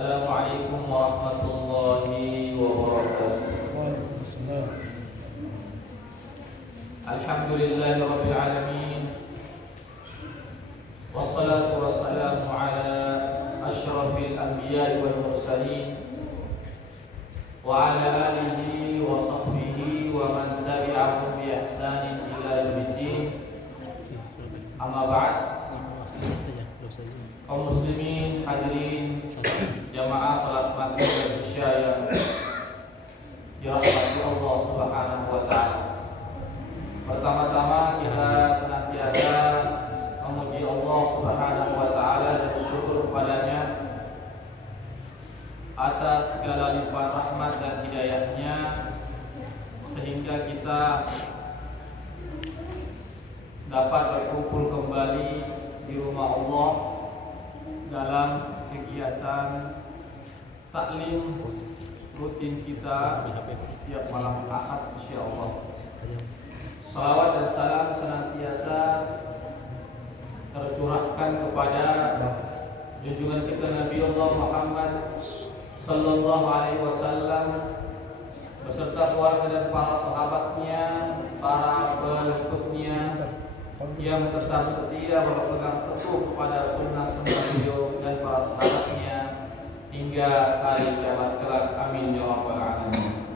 Assalamualaikum warahmatullahi wabarakatuh. Waalaikumsalam. Alhamdulillahi rabbil alamin. Wassalatu wassalamu ala asyrafil anbiya'i wal mursalin wa ala alihi wa sahbihi wa man tabi'ahum bi ihsanin ila yaumiddin. Amma ba'd. Kaum muslimin hadirin jamaah salat maghrib dan isya yang dirahmati Allah Subhanahu wa taala. Pertama-tama kita senantiasa memuji Allah Subhanahu wa taala dan bersyukur kepadanya atas segala limpahan rahmat dan hidayahnya sehingga kita dapat berkumpul kembali di rumah Allah dalam kegiatan taklim rutin kita setiap malam Ahad insyaallah. Salawat dan salam senantiasa tercurahkan kepada junjungan kita Nabi Allah Muhammad sallallahu alaihi wasallam beserta keluarga dan para sahabatnya, para pengikutnya yang tetap setia berpegang teguh kepada sunnah-sunnah beliau dan para sahabatnya hingga hari kiamat kelak. Amin ya rabbal alamin.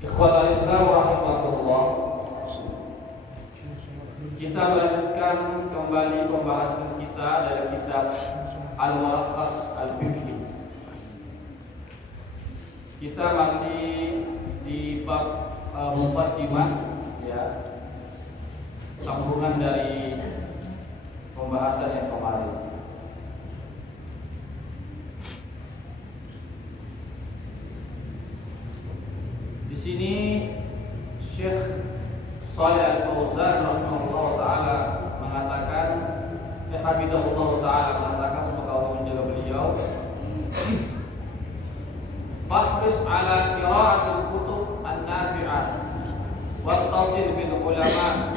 Ikhwatal Islam rahimakumullah. Kita melanjutkan kembali pembahasan kita dari kitab Al-Mulakhas Al-Fiqhi. Kita masih di bab muqaddimah, ya, sambungan dari pembahasan yang kemarin. Di sini Syekh Shalih Al-Fauzan rahimahullah taala mengatakan, hafizahullah taala mengatakan, semoga Allah menjaga beliau, fahris ala qira'atil kutub an-nafi'ah wattasil bil ulama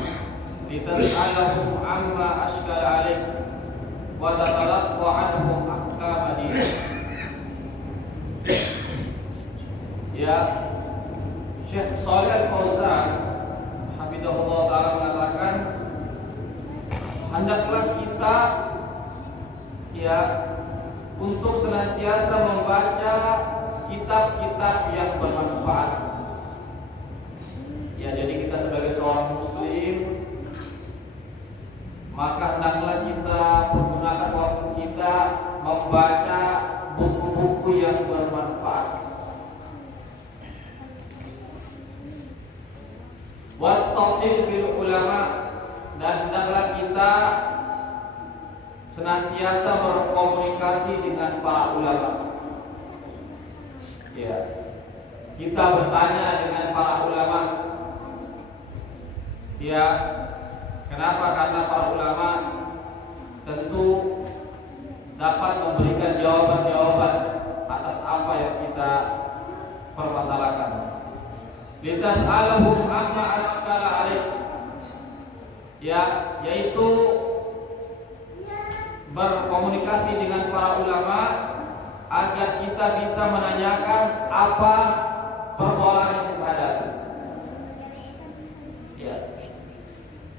litas'alahum amma ashkala alaik wa tatalaqqa anhum ahkam din. Ya, Syekh Shalih Al-Fauzan hafizahullah taala mengatakan, hendaklah kita ya untuk senantiasa membaca kitab-kitab yang bermanfaat. Ya, jadi kita sebagai seorang muslim maka hendaklah kita menggunakan waktu kita membaca buku-buku yang bermanfaat. Wattasil bil ulama, dan hendaklah kita senantiasa berkomunikasi dengan para ulama. Ya, kita bertanya dengan para ulama. Ya, kenapa? Karena para ulama tentu dapat memberikan jawaban-jawaban atas apa yang kita permasalahkan. Litas'alahum amma ashkala alaik, ya, yaitu berkomunikasi dengan para ulama agar kita bisa menanyakan apa persoalan yang kita hadapi. Ya.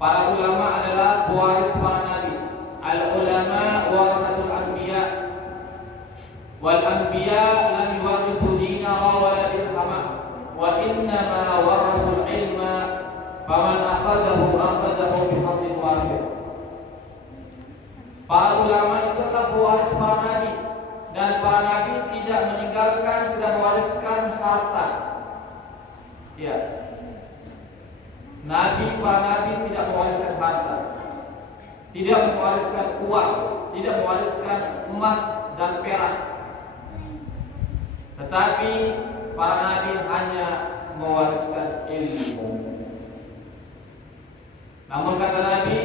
Para ulama adalah pewaris para nabi. Al-ulama warasatul anbiya. Wal anbiya lam yuwarithu dinara wa la dirhama, wa innama warasul ilma, faman akhadahu bihadin wafir. Para ulama itu adalah pewaris para nabi, dan para nabi tidak meninggalkan dan mewariskan harta. Ya, para nabi tidak mewariskan harta, tidak mewariskan uang, tidak mewariskan emas dan perak, tetapi para nabi hanya mewariskan ilmu. Namun kata Nabi,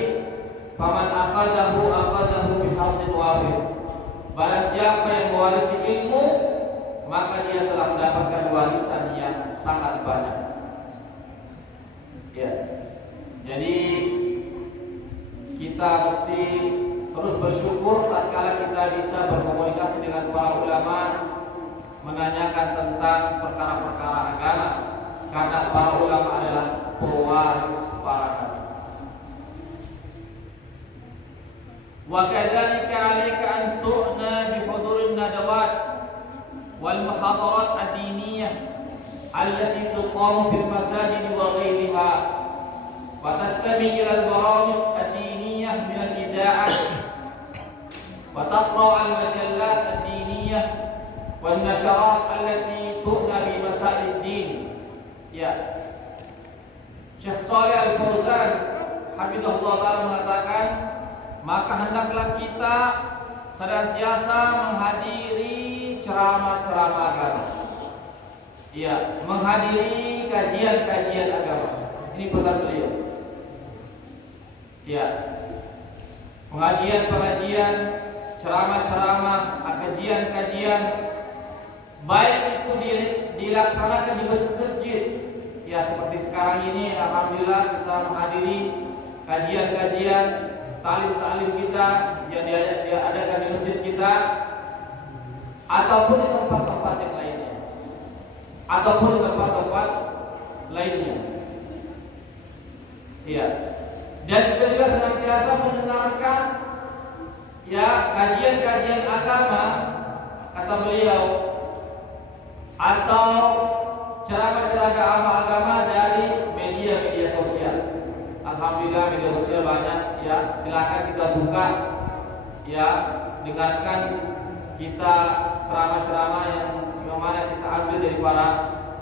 faman akhadahu bihadin wafir. Barang siapa yang mewarisi ilmu, maka dia telah mendapatkan warisan yang sangat banyak. Ya, jadi kita mesti terus bersyukur tatkala kita bisa berkomunikasi dengan para ulama, menanyakan tentang perkara-perkara agama, karena para ulama adalah pewaris para nabi. Wa kadzalika 'alaika an tu'na bi hudurin nadawat wal muhadarat ad-diniyah allati tuqamu fil masajid wa ghayriha wa tastami ila al-baramij ad-diniyah min al-ida'ah wa taqra' al-majallat ad-diniyah wan nasharat allati tu'na bi masail ad-din. Ya, Syekh Shalih Al-Fauzan hafizahullah taala mengatakan, maka hendaklah kita senantiasa menghadiri ceramah-ceramah agama. Iya, menghadiri kajian-kajian agama. Ini pesan beliau. Iya, pengajian-pengajian, ceramah-ceramah, kajian-kajian, baik itu dilaksanakan di masjid. Ya, seperti sekarang ini, alhamdulillah kita menghadiri kajian-kajian, talim-talim kita yang diadakan di masjid kita, ataupun di tempat-tempat yang lainnya, Iya. Dan kita juga senantiasa mendengarkan ya kajian-kajian agama, kata beliau, atau ceramah-ceramah agama dari media-media sosial. Alhamdulillah media sosial banyak ya, silakan kita buka ya, dengarkan kita ceramah-ceramah yang mana kita ambil dari para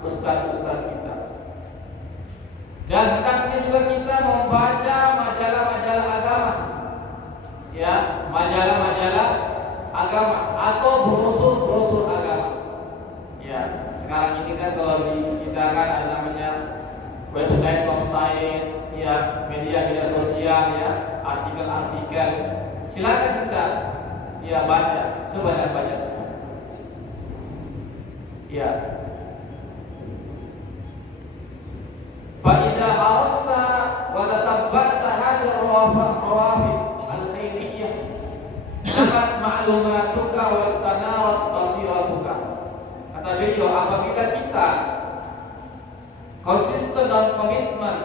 ustaz-ustaz kita. Dan hendaknya juga kita membaca majalah-majalah agama, ya, majalah-majalah agama atau brosur-brosur agama. Ya, sekarang ini kan kalau kita kan ada namanya website, ya, media sosial, ya, artikel-artikel. Silakan kita ya baca sebanyak-banyaknya. Ya. Fa idza harasta wa tatabbata hadhihi rawafid al-khairiyyah namat ma'lumatuka wa istanarat basiratuka. Kata beliau, apabila kita konsisten dan komitmen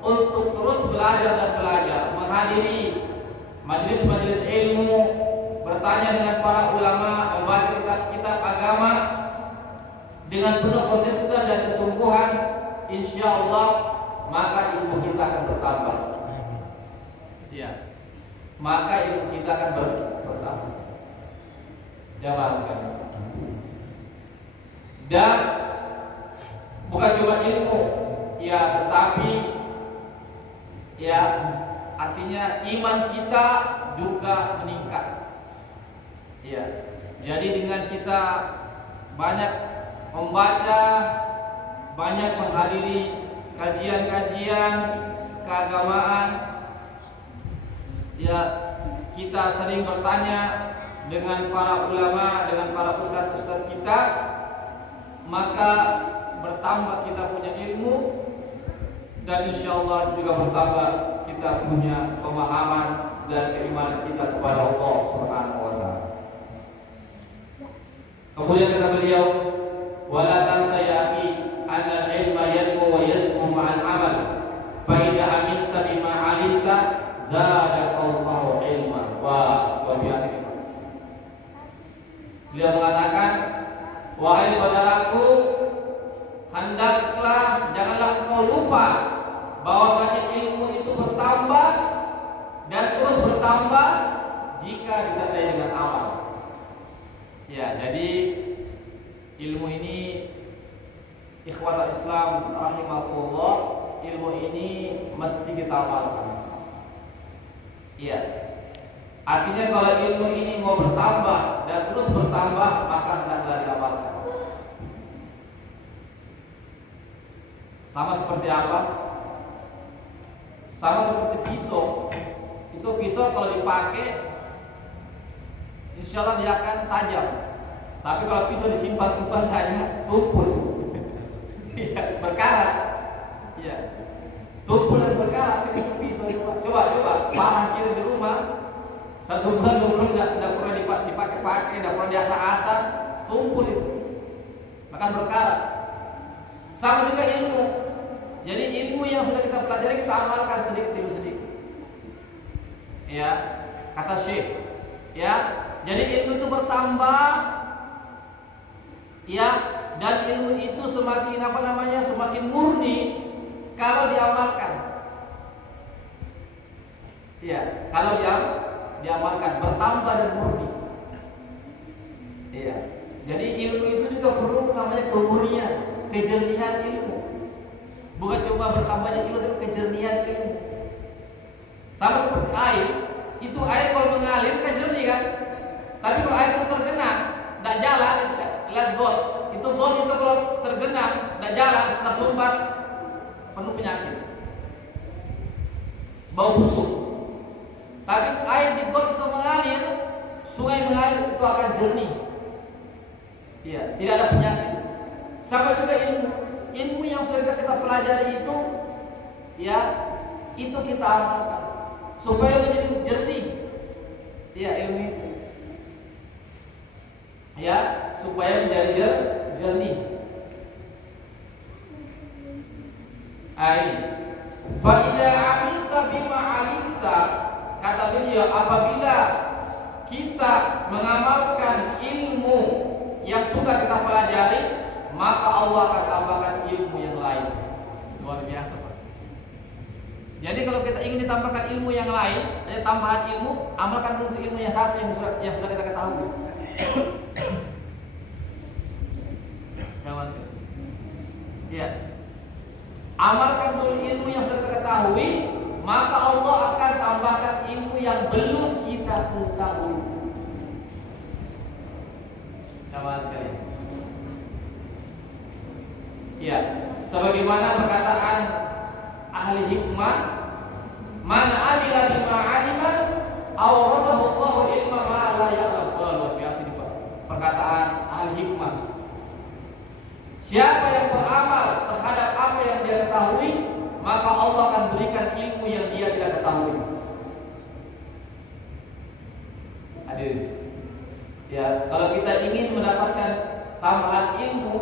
untuk terus belajar dan belajar, menghadiri majelis-majelis ilmu, bertanya dengan para ulama, membaca kitab-kitab agama dengan penuh konsisten dan kesungguhan, insya Allah maka ilmu kita akan bertambah. Ya, maka ilmu kita akan bertambah. Jamaah sekalian. Dan bukan cuma ilmu, ya, tetapi ya artinya iman kita juga meningkat. Ya, jadi dengan kita banyak membaca, banyak menghadiri kajian-kajian keagamaan, ya, kita sering bertanya dengan para ulama, dengan para ustaz-ustaz kita, maka bertambah kita punya ilmu, dan insya Allah juga bertambah kita punya pemahaman dan keimanan kita kepada Allah Subhanahu wa Ta'ala. Kemudian kata beliau, wala tansa ya akhi anna al-ilma yanmu wa yazmu ma'al amal, fa idza aminta bima 'alimta zada Allahu ilma wa biasa. Beliau mengatakan, wahai saudaraku, hendaklah janganlah engkau lupa bahwasanya ilmu itu bertambah dan terus bertambah jika disertai dengan amal. Ya, jadi ilmu ini, ikhwatul Islam rahimahullah, ilmu ini mesti kita amalkan. Iya. Artinya kalau ilmu ini mau bertambah dan terus bertambah, maka hendaklah diamalkan. Sama seperti apa? Sama seperti pisau. Itu pisau kalau dipakai, insya Allah dia akan tajam. Tapi kalau pisau disimpan-simpan saja, tumpul. Iya, berkarat. Iya, tumpul dan berkarat. Itu pisau. Coba parah kiri di rumah, 1 bulan 2 bulan tidak pernah dipakai, tidak pernah diasah-asah, tumpul itu, bahkan berkarat. Sama juga ilmu. Jadi ilmu yang sudah kita pelajari kita amalkan sedikit demi sedikit. Ya, kata Syekh. Ya, jadi ilmu itu bertambah. Ya, dan ilmu itu semakin semakin murni kalau diamalkan. Ya, kalau diamalkan bertambah dan murni. Iya. Jadi ilmu itu juga perlu namanya kemurnian, kejernihan ilmu. Bukan cuma bertambahnya ilmu tapi kejernihan ilmu. Sama seperti air, itu air kalau mengalir kan jernih kan. Tapi kalau air itu tergenang, tidak jalan, lihat got. Itu got itu kalau tergenang, tidak jalan, tersumbat, penuh penyakit, bau busuk. Tapi air di got itu mengalir, sungai mengalir itu akan jernih. Iya, tidak ada penyakit. Sama juga ilmu yang sudah kita pelajari itu, ya, itu kita amalkan supaya menjadi jernih. Ya, ilmu itu. Ya, supaya menjadi jernih. Ai, fa idza amilta bima alimta, kata beliau, apabila kita mengamalkan ilmu yang sudah kita pelajari, maka Allah akan tambahkan ilmu yang lain. Luar biasa, Pak. Jadi kalau kita ingin ditambahkan ilmu yang lain, ada tambahan ilmu, amalkan dulu ilmu yang satu yang sudah kita ketahui. Ya. Amalkan dulu ilmu yang sudah kita ketahui, maka Allah akan tambahkan ilmu yang belum kita ketahui. Sama sekali. Ya, sebagaimana perkataan ahli hikmah, man amila bima alima awrasahu Allahu ilma ma la ya'lam. Luar biasa ini, Pak. Perkataan ahli hikmah. Siapa yang beramal terhadap apa yang dia ketahui, maka Allah akan berikan ilmu yang dia tidak ketahui. Hadirin. Ya, kalau kita ingin mendapatkan tambahan ilmu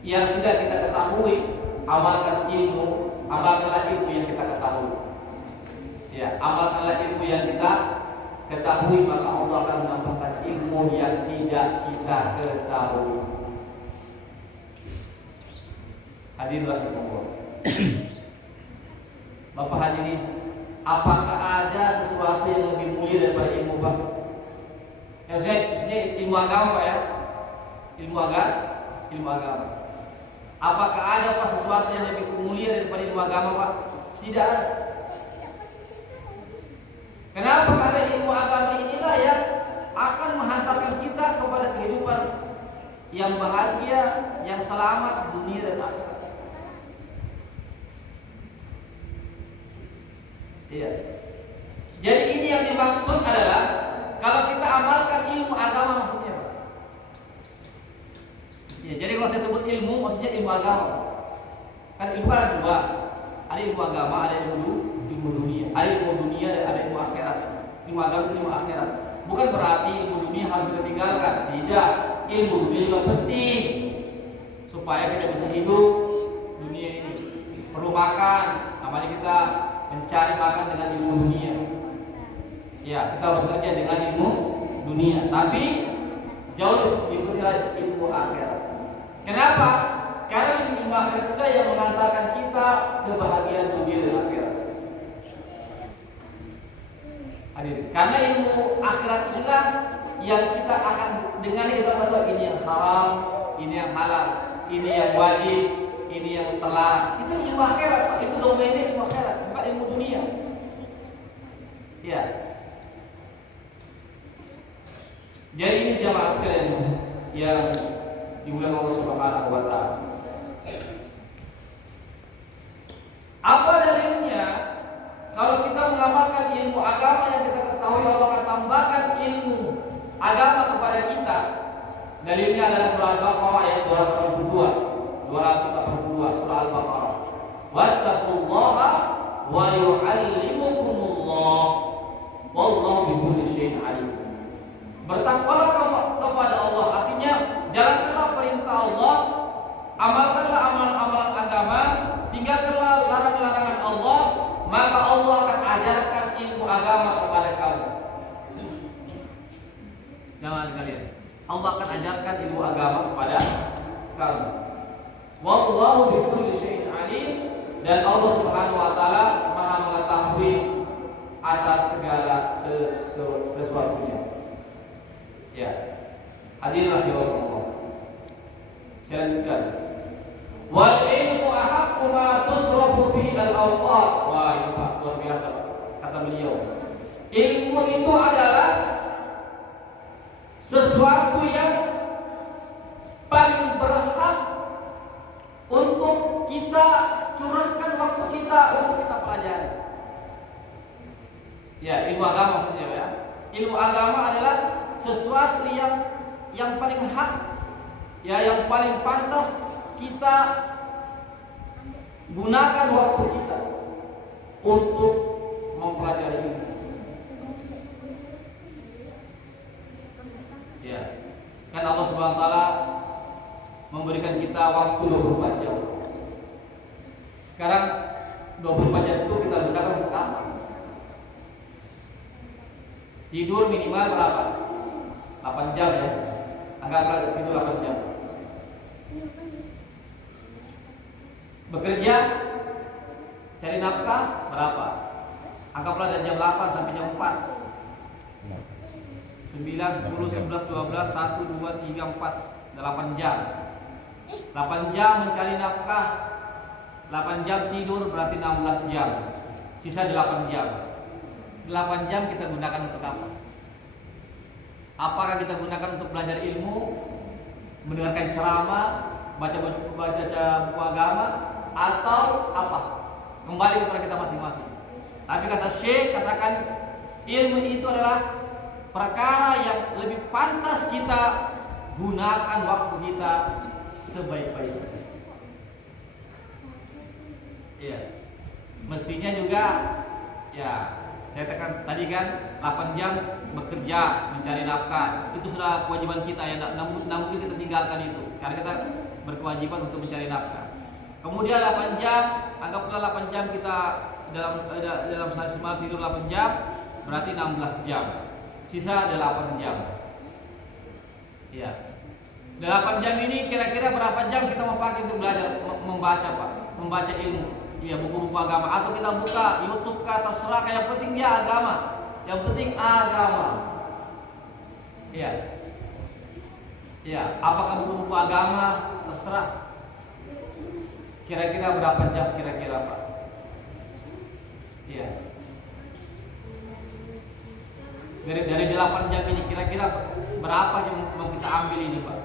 yang tidak kita ketahui, amalkanlah ilmu yang kita ketahui. Ya, amalkanlah ilmu yang kita ketahui, maka Allah akan menambahkan ilmu yang tidak kita ketahui. Hadirin rahimakumullah. Bapak hadirin, apakah ada sesuatu yang lebih mulia daripada ilmu, Pak? Maksudnya ilmu agama, Pak, ya? Ilmu agama. Apakah ada Pak sesuatu yang lebih mulia daripada ilmu agama, Pak? Tidak ada. Kenapa? Karena ilmu agama inilah yang akan menghantarkan kita kepada kehidupan yang bahagia, yang selamat dunia dan akhirat. Iya. Jadi ini yang dimaksud adalah kalau kita amalkan ilmu agama maksudnya, Pak. Ya, jadi kalau saya sebut ilmu maksudnya ilmu agama. Kan ilmu ada dua. Ada ilmu agama, ada ilmu dunia. Ada ilmu dunia dan ada ilmu akhirat. Ilmu agama itu ilmu akhirat. Bukan berarti ilmu dunia harus kita tinggalkan. Tidak. Ilmu dunia juga penting supaya kita bisa hidup dunia ini. Perlu makan, namanya kita mencari makan dengan ilmu dunia. Ya, kita bekerja dengan ilmu dunia, tapi jauh lebih ilmu akhirat. Kenapa? Karena ilmu akhirat kita yang mengantarkan kita kebahagiaan dunia dan akhirat. Hadirin, karena ilmu akhirat inilah yang kita akan dengan kita tahu ini yang haram, ini yang halal, ini yang wajib, ini yang terlarang. Itu ilmu akhirat, Pak. Itu domainnya ilmu akhirat, bukan ilmu dunia. Ya. Jadi ini jamaah sekalian yang dimuliakan Allah Subhanahu wa taala. Apa dalilnya? Kalau kita mengamalkan ilmu agama yang kita ketahui, Allah akan tambahkan ilmu agama kepada kita. Dalilnya adalah surah Al-Baqarah ayat 282 surah Al-Baqarah. Wattaqullaha wa yu'allimukumullah. Wallahu syai'in alim. Bertakwalah kepada Allah, artinya jalankanlah perintah Allah, amalkanlah amalan-amalan agama, tinggalkanlah larangan-larangan Allah, maka Allah akan ajarkan ilmu agama kepada kamu. Jangan sekalian, Allah akan ajarkan ilmu agama kepada kamu. Wallahu bikulli syai'in alim, dan Allah Subhanahu wa taala Maha mengetahui atas segala sesuatunya. Ya. Hadirin rahimakumullah. Saya lanjutkan. Wal ilmu ahaqqu ma tusrafu fi al-awqat. Wah, ini Pak, luar biasa Pak. Kata beliau, ilmu itu adalah sesuatu yang paling berhak untuk kita curahkan waktu kita untuk kita pelajari. Ya, ilmu agama maksudnya ya. Ilmu agama adalah sesuatu yang paling hak, ya, yang paling pantas kita gunakan waktu kita untuk mempelajari ilmu. Ya, kan Allah Subhanahu wa taala memberikan kita waktu 24 jam. Sekarang 24 jam itu kita gunakan untuk apa? Tidur minimal berapa? 8 jam ya. Anggaplah tidur 8 jam. Bekerja, cari nafkah berapa? Anggaplah dari jam 8 sampai jam 4. 9, 10, 11, 12, 1, 2, 3, 4, 8 jam. 8 jam mencari nafkah, 8 jam tidur, berarti 16 jam. Sisa 8 jam. 8 jam kita gunakan untuk apa? Apakah kita gunakan untuk belajar ilmu, mendengarkan ceramah, baca buku agama, atau apa? Kembali kepada kita masing-masing. Tapi kata Syekh, katakan ilmu itu adalah perkara yang lebih pantas kita gunakan waktu kita sebaik-baiknya. Iya. Mestinya juga, ya, saya tekan tadi kan 8 jam bekerja mencari nafkah, itu sudah kewajiban kita ya, namun kita tinggalkan itu karena kita berkewajiban untuk mencari nafkah. Kemudian 8 jam, anggaplah 8 jam kita dalam sehari semalam tidur 8 jam, berarti 16 jam. Sisa ada 8 jam. Ya. 8 jam ini kira-kira berapa jam kita mau pakai untuk belajar membaca, Pak? Membaca ilmu. Ya, buku-buku agama, atau kita buka YouTube kah, terserah, yang penting dia agama. Yang penting agama. Ya. Ya, apakah buku-buku agama, terserah. Kira-kira berapa jam kira-kira, Pak? Ya. Dari 8 jam ini kira-kira berapa yang mau kita ambil ini, Pak?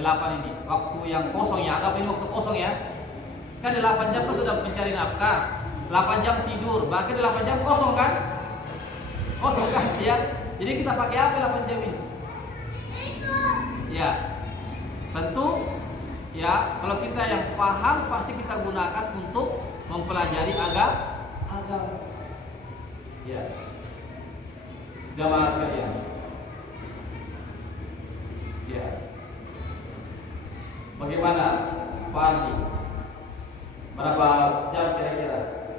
8 ini, waktu yang kosong ya, anggap ini waktu kosong ya. Kan 8 jam kan sudah mencari nafkah, 8 jam tidur, bahkan 8 jam kosong kan? Kosong kan ya. Jadi kita pakai apa 8 jam ini? Ya, tentu ya, kalau kita yang paham pasti kita gunakan untuk mempelajari agama. Ya. Jamaah sekalian. Ya. Bagaimana Pak Andi? Berapa jam kira-kira?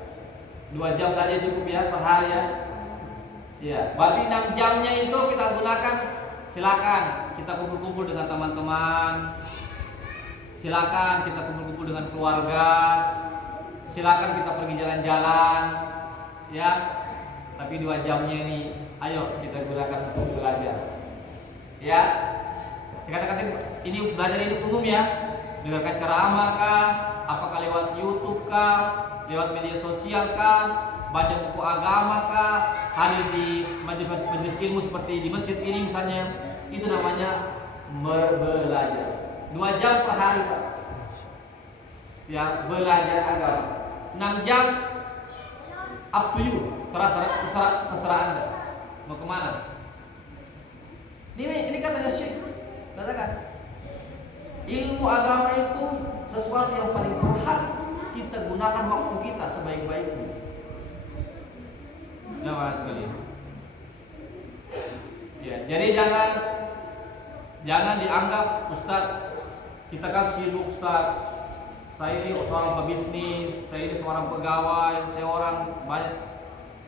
2 jam saja cukup ya per hari ya. Ya, berarti 6 jamnya itu kita gunakan, silakan kita kumpul-kumpul dengan teman-teman. Silakan kita kumpul-kumpul dengan keluarga. Silakan kita pergi jalan-jalan. Ya. Tapi 2 jamnya ini ayo kita gunakan untuk belajar. Ya. Saya katakan ini belajar ini umum ya. Dengarkan ceramah kah? Apakah lewat YouTube kah, lewat media sosial kah, baca buku agama kah, hadir di majelis ilmu seperti di masjid ini misalnya, itu namanya belajar. 2 jam per hari, Pak. Ya, belajar agama. 6 jam up to you, terserah Anda. Mau kemana? Ini katanya Syekh, katakan ilmu agama itu sesuatu yang paling berhak kita gunakan waktu kita sebaik-baiknya. Jamaah sekalian. Ya, jadi jangan dianggap Ustaz, kita kan sibuk Ustaz, saya ini seorang pebisnis, saya ini seorang pegawai, saya orang banyak.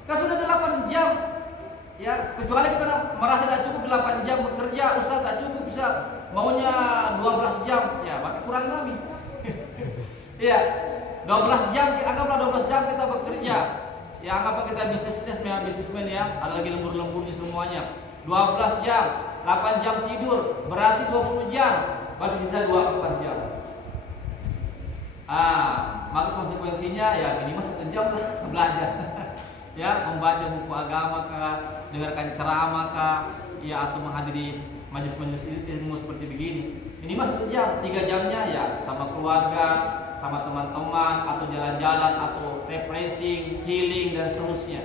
Kan sudah 8 jam. Ya, kecuali kita merasa tidak cukup 8 jam bekerja, Ustaz tak cukup, bisa maunya 12 jam. Ya, maka kurang lebih. Iya, 12 jam, anggaplah 12 jam kita bekerja. Ya, anggaplah kita bisnismen ya, ada lagi lembur-lemburnya semuanya. 12 jam, 8 jam tidur, berarti 20 jam, berarti bisa 24 jam. Maka konsekuensinya ya minimal 1 jam lah belajar. Ya, membaca buku agama kah, dengarkan ceramah kah, ya atau menghadiri majelis-majelis ilmu seperti begini. Minimal 1 jam, 3 jamnya ya sama keluarga, sama teman-teman, atau jalan-jalan, atau refreshing, healing dan seterusnya.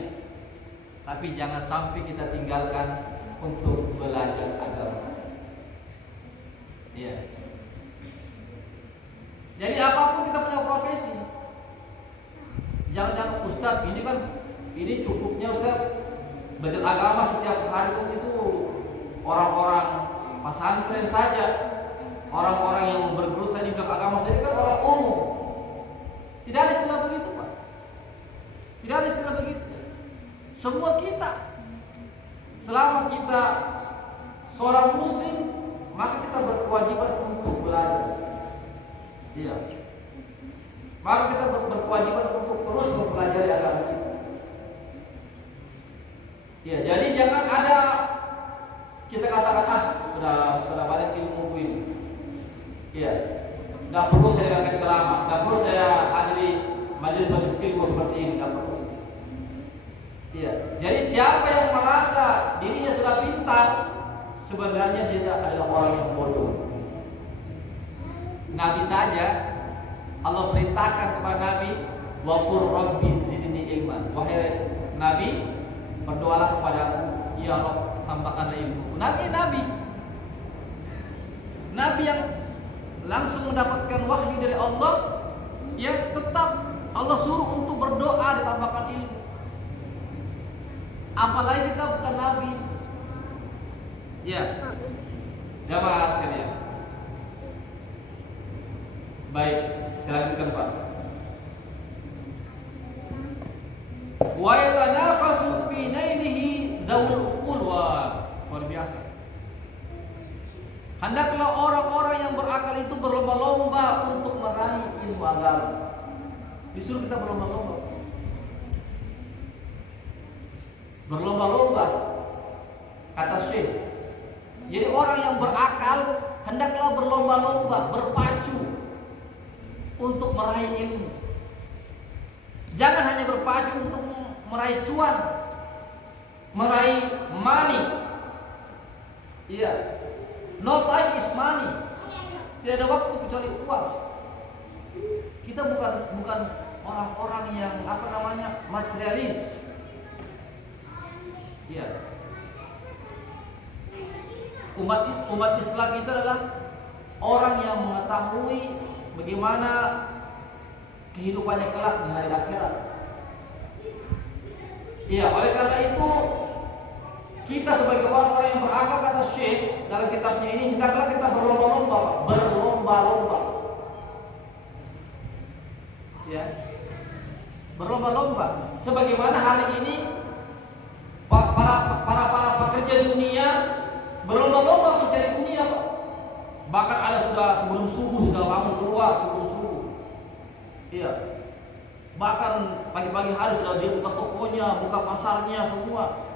Tapi jangan sampai kita tinggalkan untuk belajar agama. Ya. Jadi apapun kita punya profesi, jangan Ustaz ini cukupnya Ustaz belajar agama setiap hari kan itu orang-orang pesantren saja, orang-orang yang bergelut saya di bidang agama saya kan orang umum. Tidak ada istilah begitu Pak. Tidak ada istilah begitu. Semua kita, selama kita seorang muslim, maka kita berkewajiban untuk belajar. Iya. Maka kita berkewajiban untuk terus mempelajari agama kita. Ya, jadi jangan ada kita katakan sudah banyak ilmu ini. Iya. Tidak perlu saya dengarkan ceramah, tidak perlu saya hadiri majelis-majelis ilmu seperti ini, tidak perlu. Iya. Jadi siapa yang merasa dirinya sudah pintar, sebenarnya dia adalah orang yang bodoh. Nabi saja Allah perintahkan kepada Nabi, wa qur rabbi zidni ilman. Wahai Nabi, berdoalah kepada ya Rabb, tambahkanlah ilmu. Nabi yang langsung mendapatkan wahyu dari Allah, yang tetap Allah suruh untuk berdoa ditambahkan ilmu. Apalagi kita bukan Nabi. Ya, jamaah sekalian. Baik, silakan Pak. Wa yatanafasu fi nailihi zawul uqul, luar biasa. Hendaklah orang-orang yang berakal itu berlomba-lomba untuk meraih ilmu agama. Disuruh kita berlomba-lomba. Berlomba-lomba, kata Syekh. Jadi orang yang berakal hendaklah berlomba-lomba, berpacu untuk meraih ilmu. Jangan hanya berpacu untuk meraih cuan, meraih money. Iya. No time is money. Tidak ada waktu kecuali uang. Kita bukan orang-orang yang materialis. Iya. Umat Islam itu adalah orang yang mengetahui bagaimana kehidupannya kelak di hari akhirat. Iya, oleh karena itu kita sebagai orang-orang yang berakal, kata Syekh dalam kitabnya ini, hendaklah kita berlomba-lomba. Ya. Berlomba-lomba. Sebagaimana hari ini para pekerja dunia berlomba-lomba mencari dunia, Pak. Bahkan ada sudah sebelum subuh sudah bangun keluar sebelum subuh. Iya. Bahkan pagi-pagi hari sudah dia buka tokonya, buka pasarnya semua.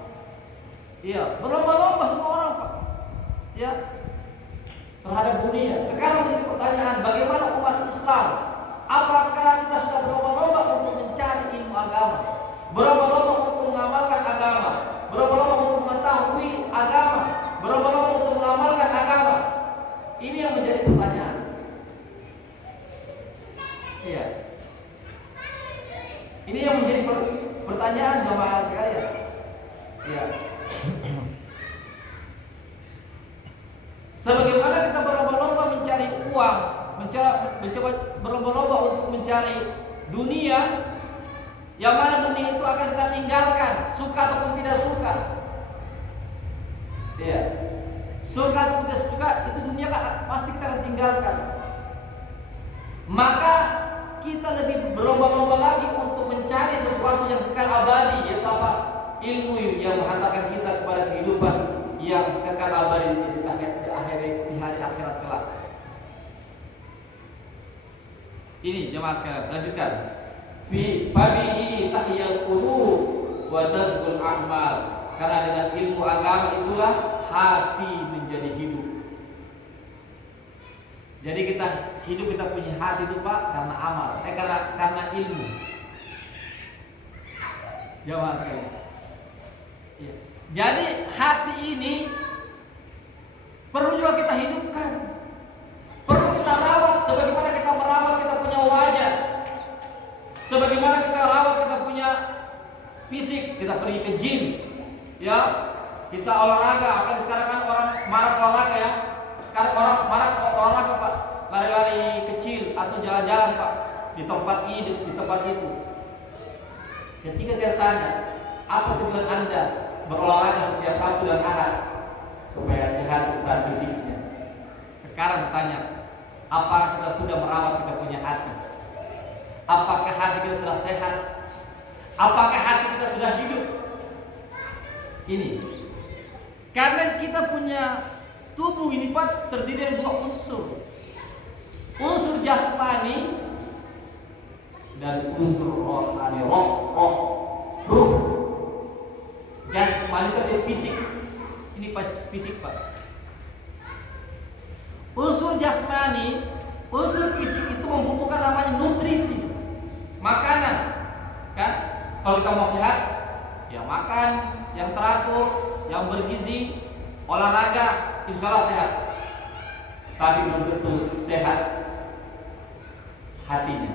Iya, berlomba-lomba semua orang, Pak. Ya. Terhadap dunia. Sekarang menjadi pertanyaan, bagaimana umat Islam? Apakah kita sudah berlomba-lomba untuk mencari ilmu agama? Berlomba-lomba untuk mengamalkan agama? Berlomba-lomba untuk mengetahui agama? Berlomba-lomba untuk mengamalkan agama? Ini yang menjadi pertanyaan. Iya. Ini yang menjadi pertanyaan jemaah sekalian. Iya. Sebagaimana kita berlomba-lomba mencari uang, mencoba berlomba-lomba untuk mencari dunia, yang mana dunia itu akan kita tinggalkan, suka ataupun tidak suka. Iya. Surga kita suka itu dunia pasti kita akan tinggalkan. Maka kita lebih berlomba-lomba lagi untuk mencari sesuatu yang kekal abadi, yaitu apa? Ilmu yang menghantarkan kita kepada kehidupan yang kekal abadi di hari akhirat kelak. Ini jemaah sekalian, selanjutkan. Fi fabihi tahyal qulub wa tazkul a'mal. Karena dengan ilmu agama itulah hati menjadi hidup. Jadi kita hidup, kita punya hati itu Pak karena amal, karena ilmu. Jemaah sekalian. Ya. Jadi hati ini perlu juga kita hidupkan. Perlu kita rawat sebagaimana kita merawat kita punya wajah. Sebagaimana kita rawat kita punya fisik, kita pergi ke gym. Ya, kita olahraga. Apalagi sekarang kan orang marak olahraga ya. Sekarang orang marak olahraga Pak, lari-lari kecil atau jalan-jalan Pak di tempat ini, di tempat itu. Ketika dia tanya, apa tujuan Anda berolahraga setiap Sabtu dan Ahad? Supaya sehat secara fisiknya. Sekarang bertanya, apakah kita sudah merawat kita punya hati? Apakah hati kita sudah sehat? Apakah hati kita sudah hidup? Ini karena kita punya tubuh ini Pak terdiri dari dua unsur. Unsur jasmani dan unsur rohani, ruh. Jasmani itu adalah fisik. Ini fisik Pak. Unsur jasmani, unsur fisik itu membutuhkan namanya nutrisi, makanan, kan? Kalau kita mau sehat, ya makan yang teratur, yang bergizi, olahraga, insya Allah sehat. Tapi belum tentu sehat hatinya.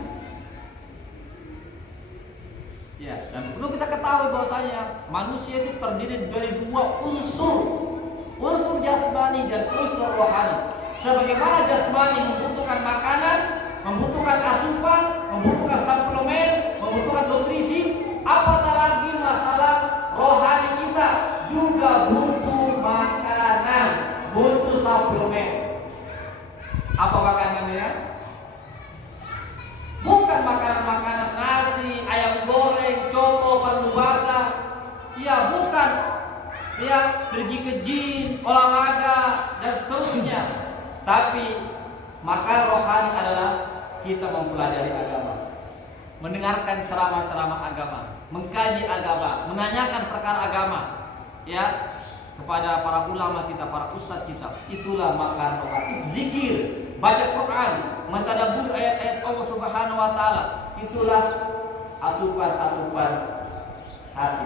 Ya, dan perlu kita ketahui bahwasanya manusia itu terdiri dari dua unsur, unsur jasmani dan unsur rohani. Sebagaimana jasmani membutuhkan makanan, membutuhkan asupan, membutuhkan suplemen, membutuhkan nutrisi, apatah lagi masalah rohani kita juga butuh makanan, butuh suplemen. Apa makanannya? Bukan makanan-makanan nasi, ayam goreng, coto, palu basah. Ya bukan. Ya pergi ke gym, olahraga dan seterusnya. Tapi makanan rohani adalah kita mempelajari agama, mendengarkan ceramah-ceramah agama, mengkaji agama, menanyakan perkara agama, ya kepada para ulama kita, para ustadz kita. Itulah makanan rohani. Zikir, baca Quran, mentadabbur ayat-ayat Allah Subhanahu wa taala. Itulah asupan-asupan hati.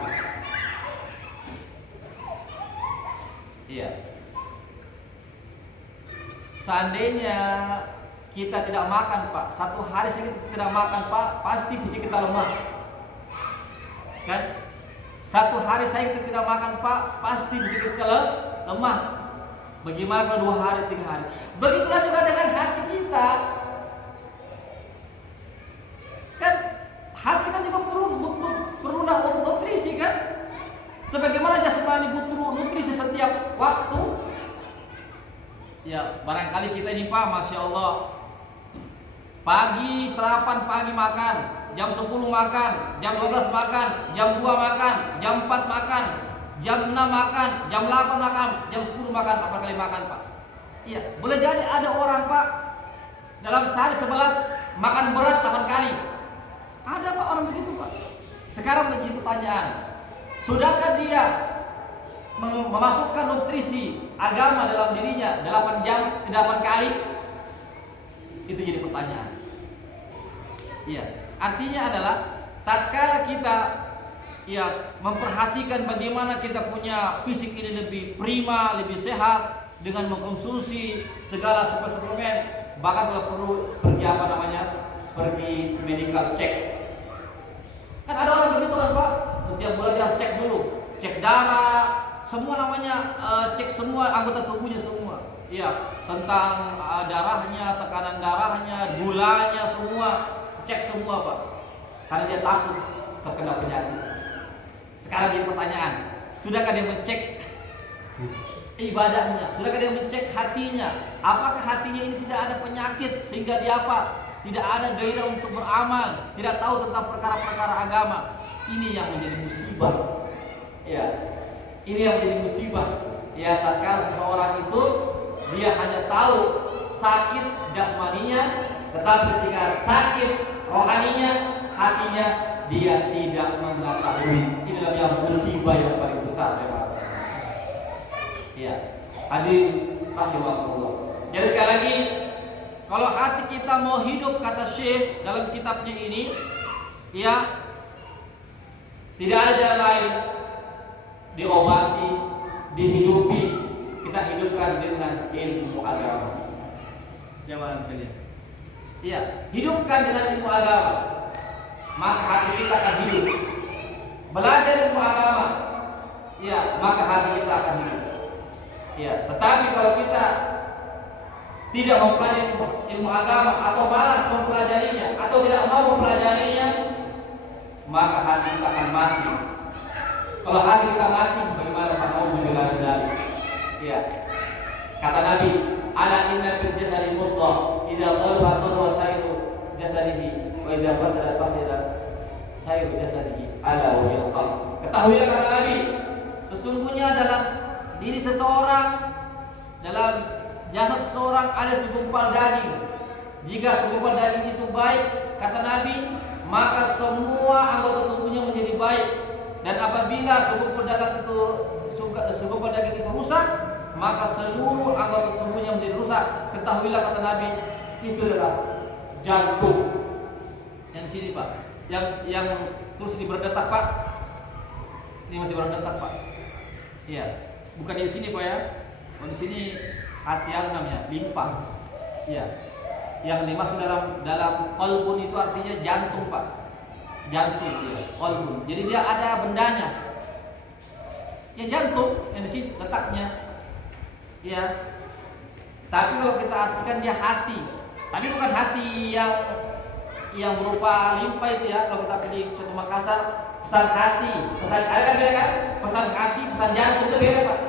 Iya. Seandainya kita tidak makan Pak, satu hari saja kita tidak makan Pak, pasti fisik kita lemah. Kan? Satu hari saja kita tidak makan Pak, pasti fisik kita lemah. Bagaimana kalau 2 hari, 3 hari? Begitulah juga dengan hati kita. Kan hati kan juga perlu nutrisi kan? Sebagaimana jasmani butuh nutrisi setiap waktu. Ya, barangkali kita ini Pak, Masya Allah, pagi sarapan, pagi makan, jam 10 makan, jam 12 makan, jam 2 makan, jam 4 makan, jam 6 makan, jam 8 makan, jam 10 makan, 8 kali makan Pak. Iya, boleh jadi ada orang Pak dalam sehari sebelah makan berat 8 kali. Ada Pak orang begitu Pak. Sekarang menjadi pertanyaan, sudahkah dia memasukkan nutrisi agama dalam dirinya 8 jam, 8 kali? Itu jadi pertanyaan. Iya, artinya adalah tatkala kita memperhatikan bagaimana kita punya fisik ini lebih prima, lebih sehat dengan mengkonsumsi segala suplemen, bahkan kalau perlu pergi pergi medical check. Kan ada orang begitu kan Pak, setiap bulan dia harus cek dulu, cek darah, semua cek semua anggota tubuhnya semua. Iya, tentang darahnya, tekanan darahnya, gulanya semua, cek semua Pak. Karena dia takut terkena penyakit. Sekarang jadi pertanyaan, sudahkah dia mencek ibadahnya. Sudahkah dia mencek hatinya? Apakah hatinya ini tidak ada penyakit sehingga dia apa? Tidak ada gairah untuk beramal, tidak tahu tentang perkara-perkara agama. Ini yang menjadi musibah. Ya, ini yang menjadi musibah. Ya, tatkala seseorang itu dia hanya tahu sakit jasmaninya, tetapi ketika sakit rohaninya, hatinya dia tidak mengetahui. Inilah yang musibah yang paling besar, ya Mas. Ya, hadirin rahimahullah. Jadi sekali lagi, kalau hati kita mau hidup, kata Syekh dalam kitabnya ini, ya, tidak ada jalan lain, diobati, dihidupi, kita hidupkan dengan ilmu agama. Jamaah sekalian. Iya, hidupkan dengan ilmu agama, maka hati kita akan hidup. Belajar ilmu agama, ya, maka hati kita akan hidup. Ya, tetapi kalau kita tidak mempelajari ilmu agama atau malas mempelajarinya atau tidak mau mempelajarinya, maka hati kita akan mati. Kalau hati kita mati, bagaimana Pak Nauzubillah min dzalik? Ya. Kata Nabi, ala inna fil jasadi mudghah, idza salaha salaha sa'iru jasadihi wa idza fasada fasada sa'iru jasadihi, ala wa hiya qalb. Ketahuilah, kata Nabi, sesungguhnya dalam diri seseorang, dalam jasad seseorang ada segumpal daging. Jika segumpal daging itu baik, kata Nabi, maka semua anggota tubuhnya menjadi baik. Dan apabila segumpal daging itu rusak, maka seluruh anggota tubuhnya menjadi rusak. Ketahuilah, kata Nabi, itu adalah jantung. Yang sini Pak, yang terus ini berdetak Pak, ini masih berdetak Pak. Iya, bukan di sini Pak ya. Oh, di sini hati yang namanya limpa. Iya. Yang dimaksud dalam qalbun itu artinya jantung Pak. Jantung, ya, qalbun. Jadi dia ada bendanya. Ya, jantung yang di situ letaknya. Ya. Tapi kalau kita artikan dia hati. Tapi bukan hati yang berupa limpa itu ya. Kalau kita pilih contoh Makassar, pesan hati, pesan ada kan beda kan? Pesan hati, pesan jantung itu beda Pak.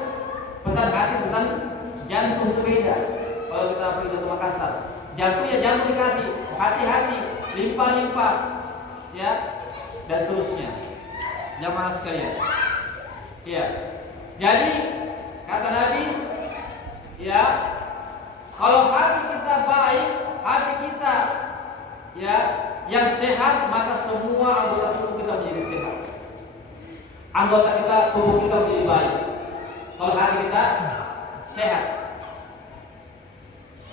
Pesan hati, pesan jantung itu beda. Kalau kita pilih contoh Makassar, jantung ya jantung dikasih, hati-hati, limpa-limpa, ya, dan seterusnya. Jamaah sekalian. Iya. Jadi kata Nabi, ya, kalau hati kita baik, hati kita ya yang sehat, maka semua anggota tubuh kita menjadi sehat. Anggota kita, tubuh kita menjadi baik. Kalau hati kita sehat.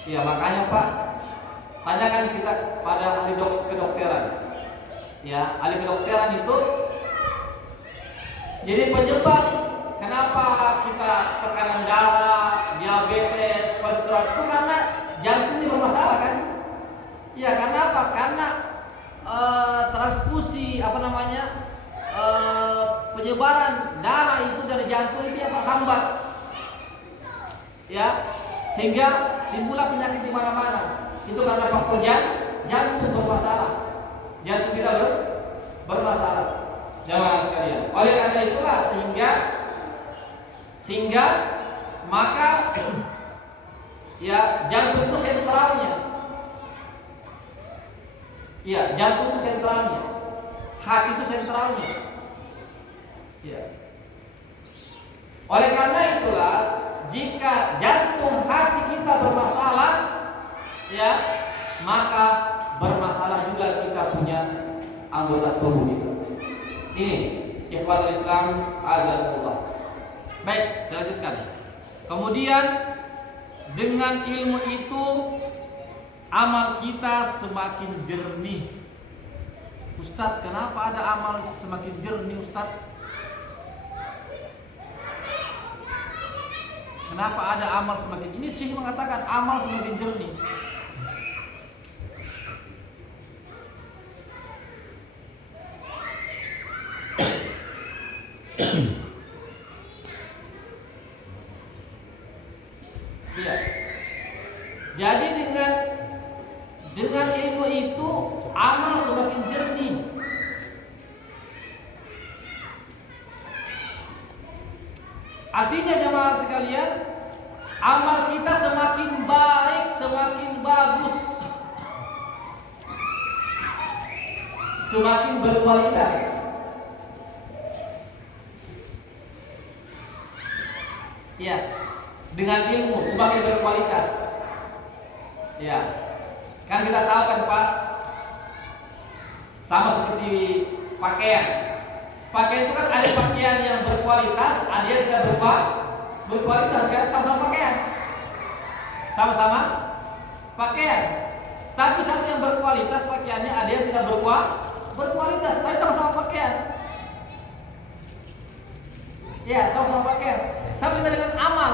Ya, makanya Pak, tanyakan kita pada ahli kedokteran. Ya, ahli kedokteran itu jadi penyebab kenapa kita tekanan darah, diabetes, kolesterol itu karena jantung ini bermasalah kan? Ya, karena apa? Karena transfusi penyebaran darah itu dari jantung itu yang terhambat. Ya, sehingga timbullah penyakit di mana-mana. Itu karena faktor jantung bermasalah. Jantung kita bermasalah. Jamaah sekalian. Oleh karena itulah sehingga maka ya jantung itu sentralnya. Ya, jantung itu sentralnya. Hati itu sentralnya. Ya. Oleh karena itulah jika jantung hati kita bermasalah, ya, maka bermasalah juga kita punya anggota tubuh kita. Ini ikhwatul Islam azzakumullah. Baik, saya lanjutkan. Kemudian dengan ilmu itu amal kita semakin jernih. Ustadz, kenapa ada amal semakin jernih, Ustadz? Kenapa ada amal semakin? Ini Syekh mengatakan amal semakin jernih. Ya. Jadi dengan ilmu itu amal semakin jernih. Artinya jemaah sekalian, bagus, semakin berkualitas. Ya, dengan ilmu semakin berkualitas. Ya, kan kita tahu kan Pak, sama seperti pakaian. Pakaian itu kan ada pakaian yang berkualitas, ada yang tidak berkualitas kan, sama-sama pakaian. Sama-sama pakaian. Tapi satu yang berkualitas pakaiannya, ada yang tidak berkualitas, tapi sama-sama pakaian. Ya, sama-sama pakaian. Sama kita dengan amal.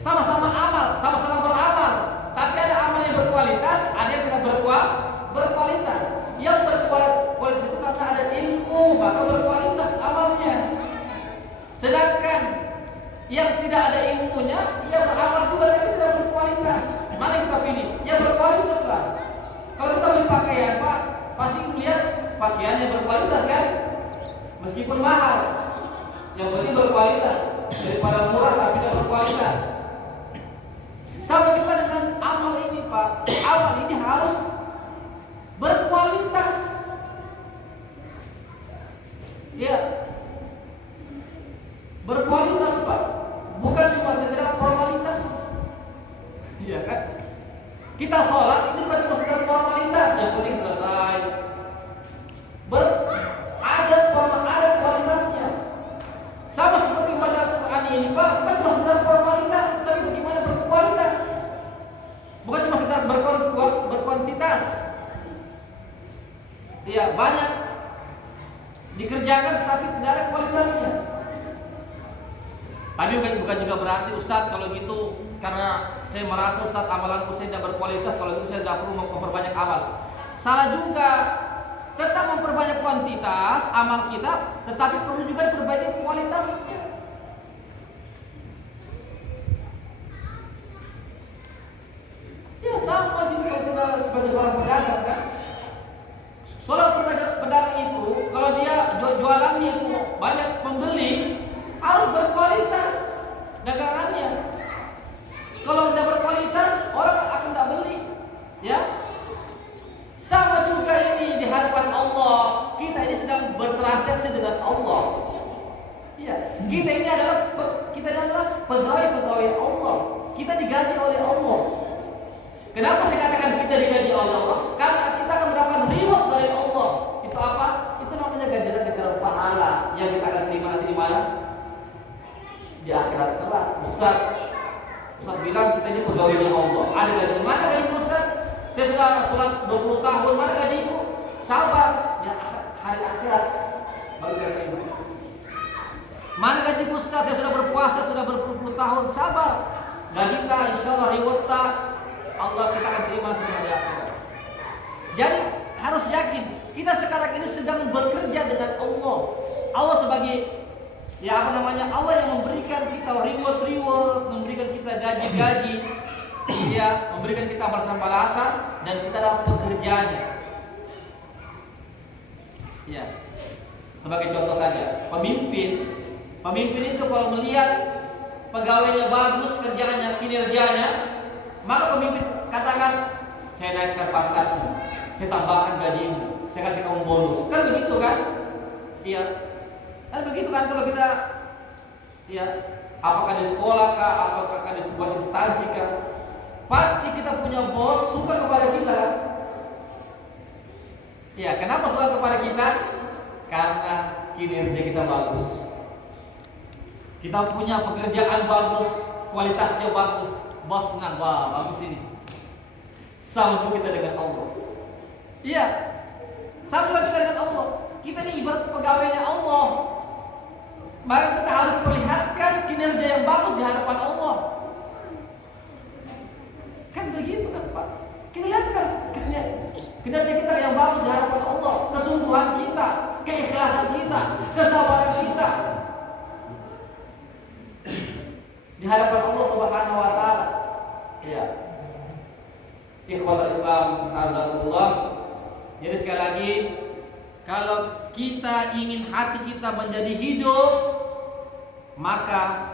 Sama-sama amal, sama-sama beramal. Tapi ada amal yang berkualitas, ada yang tidak berkualitas. Yang berkualitas itu karena ada ilmu, maka berkualitas amalnya. Sedangkan yang tidak ada ilmunya, yang beramal juga tapi tidak berkualitas. Mana yang kita pilih? Yang berkualitas lah. Kalau kita beli pakaian Pak, pasti melihat pakaian yang berkualitas kan? Meskipun mahal, yang penting berkualitas. Daripada murah tapi tidak berkualitas. Sama juga dengan amal ini Pak. Amal ini harus berkualitas. Ya, berkualitas Pak. Bukan cuma sekedar formalitas. Iya kan? Kita sholat ini bukan cuma sekedar formalitas, yang penting selesai. Ada kualitasnya. Sama seperti baca Quran ini Pak, bukan cuma sekedar formalitas, tapi bagaimana berkualitas. Bukan cuma sekedar berkuantitas. Iya, banyak dikerjakan tapi tidak ada kualitasnya. Tapi bukan juga berarti Ustadz kalau gitu karena saya merasa Ustadz amalanku saya tidak berkualitas, kalau gitu saya tidak perlu memperbanyak amal. Salah juga. Tetap memperbanyak kuantitas amal kita, tetapi perlu juga diperbaiki kualitasnya. Ya sama juga kita sebagai seorang pedagang kan. Seorang pedagang itu kalau dia jualannya itu banyak pembeli, harus berkualitas dagangannya. Kalau tidak berkualitas, orang akan tidak beli. Ya. Sama juga ini di hadapan Allah. Kita ini sedang bertransaksi dengan Allah. Ya, kita ini adalah pegawai Allah. Kita digaji oleh Allah. Kenapa saya katakan kita digaji oleh Allah? Karena kita akan mendapatkan reward dari Allah. Itu apa? Itu namanya ganjaran pahala yang kita akan terima nanti di mana? Di akhirat kelak. Ustaz bilang kita ini pegawainya Allah. Ada gaji mana gaji Ustaz? Saya sudah sholat 20 tahun, mana gajimu? Sabar, ya hari akhirat baru gajimu. Mana gaji Ustaz? Saya sudah berpuasa, sudah berpuluh tahun, sabar. Dan kita insya Allah rewardnya Allah kita akan terima di hari akhirat. Jadi harus yakin kita sekarang ini sedang bekerja dengan Allah. Allah sebagai Allah yang memberikan kita reward, memberikan kita gaji, ya, memberikan kita balasan dan kita adalah pekerjanya. Ya. Sebagai contoh saja, pemimpin itu kalau melihat pegawainya bagus kerjanya, kinerjanya, maka pemimpin katakan, saya naikkan pangkatmu, saya tambahkan gajimu, saya kasih kamu bonus. Kan begitu kan? Iya. Kan begitu kan kalau kita, ya, apakah di sekolah kah, apakah di sebuah instansi kah, pasti kita punya bos suka kepada kita. Ya, kenapa suka kepada kita? Karena kinerja kita bagus. Kita punya pekerjaan bagus, kualitasnya bagus, bos senang, wah bagus ini. Sama juga kita dengan Allah. Iya, sama juga kita dengan Allah. Kita ini ibarat pegawainya Allah. Maka kita harus perlihatkan kinerja yang bagus di hadapan Allah. Kan begitu kan Pak? Kita lihat kan kinerja kita yang bagus di hadapan Allah, kesungguhan kita, keikhlasan kita, kesabaran kita di hadapan Allah Subhanahu wa taala. Ya. Ikhwatul Islam, azzakumullah. Jadi sekali lagi, kalau kita ingin hati kita menjadi hidup, maka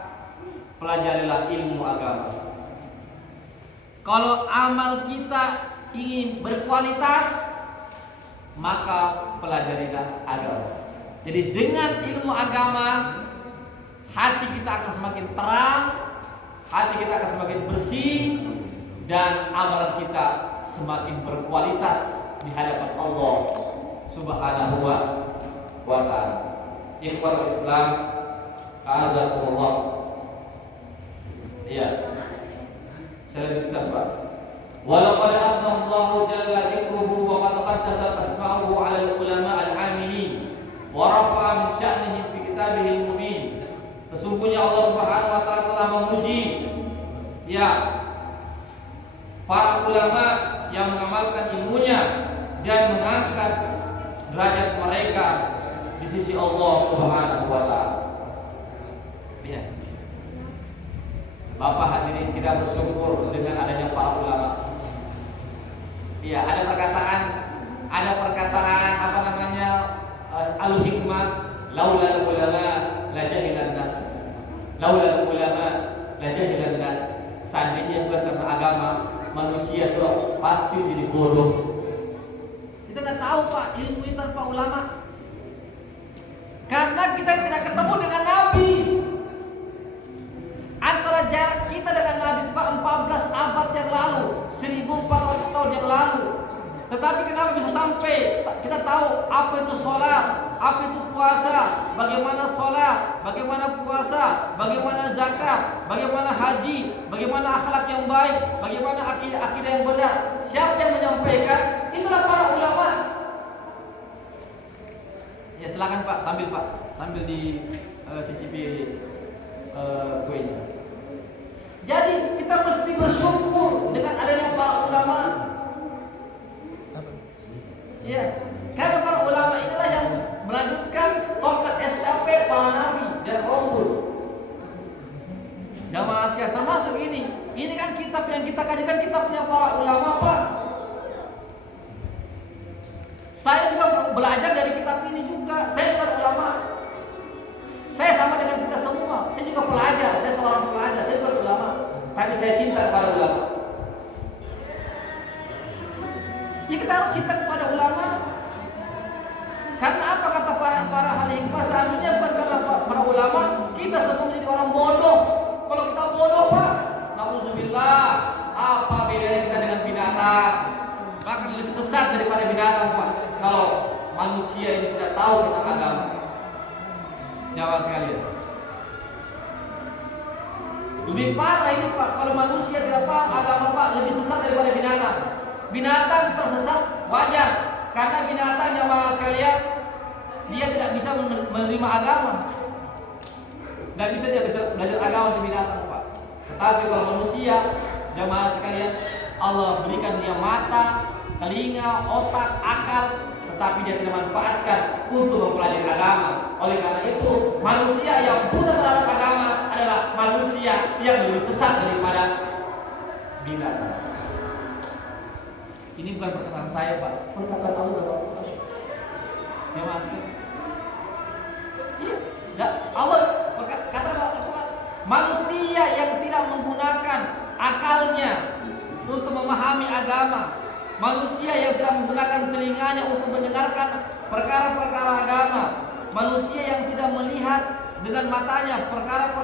pelajarilah ilmu agama. Kalau amal kita ingin berkualitas, maka pelajarilah agama. Jadi dengan ilmu agama, hati kita akan semakin terang, hati kita akan semakin bersih, dan amalan kita semakin berkualitas di hadapan Allah Subhanahu wa ta'ala. Ikhwatul Islam, a'azakumullah. Iya. Saya lanjutkan, Pak. Walaqad asnallahu jalla dzikruhu wa qad qaddasa asma'uhu 'ala al-ulama al-'amilin wa rafa'a min sya'nihim fi kitabihi al-mubin. Sesungguhnya Allah Subhanahu wa ta'ala telah memuji para ulama yang mengamalkan ilmunya dan mengangkat derajat mereka di sisi Allah Subhanahu wa ta'ala. Ya. Bapak hadirin, kita bersyukur dengan adanya para ulama. Iya, ada perkataan apa namanya? Al-hikmah, laulal ulama la jahilan nas. Laulal ulama la jahilan nas. Seandainya bukan karena agama, manusia itu pasti jadi bodoh. Kita tidak tahu, Pak, ilmu itu tanpa ulama. Karena kita tidak ketemu dengan Nabi. Antara jarak kita dengan Nabi itu, Pak, 14 abad yang lalu, 1400 tahun yang lalu. Tetapi kenapa bisa sampai kita tahu apa itu sholat, apa itu puasa, bagaimana sholat, bagaimana puasa, bagaimana zakat, bagaimana haji, bagaimana akhlak yang baik, bagaimana akidah yang benar. Siapa yang menyampaikan? Itulah para ulama. Ya, silakan Pak, sambil dicicipi kuenya. Jadi kita mesti bersyukur dengan adanya para ulama. Ya, karena para ulama inilah yang melanjutkan tongkat estafet para nabi dan rasul. Jamaah sekalian, termasuk ini kan kitab yang kita kajikan, kitabnya para ulama, Pak. Saya juga belajar dari kitab ini juga. Saya bukan ulama. Saya sama dengan kita semua. Saya juga pelajar. Saya seorang pelajar. Saya bukan ulama. Tapi saya cinta kepada ulama. Ya, kita harus cinta kepada ulama. Karena apa kata para ahli hikmah? Seandainya bukan karena para ulama, kita semua menjadi orang bodoh. Kalau kita bodoh, Pak, na'udzubillah, apa bedanya kita dengan binatang? Bahkan lebih sesat daripada binatang, Pak, kalau manusia ini tidak tahu tentang agama. Jawab sekalian. Lebih parah ini, Pak, kalau manusia tidak paham agama, Pak, lebih sesat daripada binatang. Binatang tersesat wajar, karena binatang, jamaah sekalian, dia tidak bisa menerima agama. Tidak bisa dia belajar agama di binatang, Pak. Tetapi kalau manusia, jamaah sekalian, Allah berikan dia mata, telinga, otak, akal, tetapi dia tidak manfaatkan untuk mempelajari agama. Oleh karena itu, manusia yang buta terhadap agama adalah manusia yang lebih sesat daripada binatang. Ini bukan perkataan saya, Pak, perkataan Allah. Ya, Mas. Iya, Allah kata manusia yang tidak menggunakan akalnya untuk memahami agama, manusia yang tidak menggunakan telinganya untuk mendengarkan perkara-perkara agama, manusia yang tidak melihat dengan matanya perkara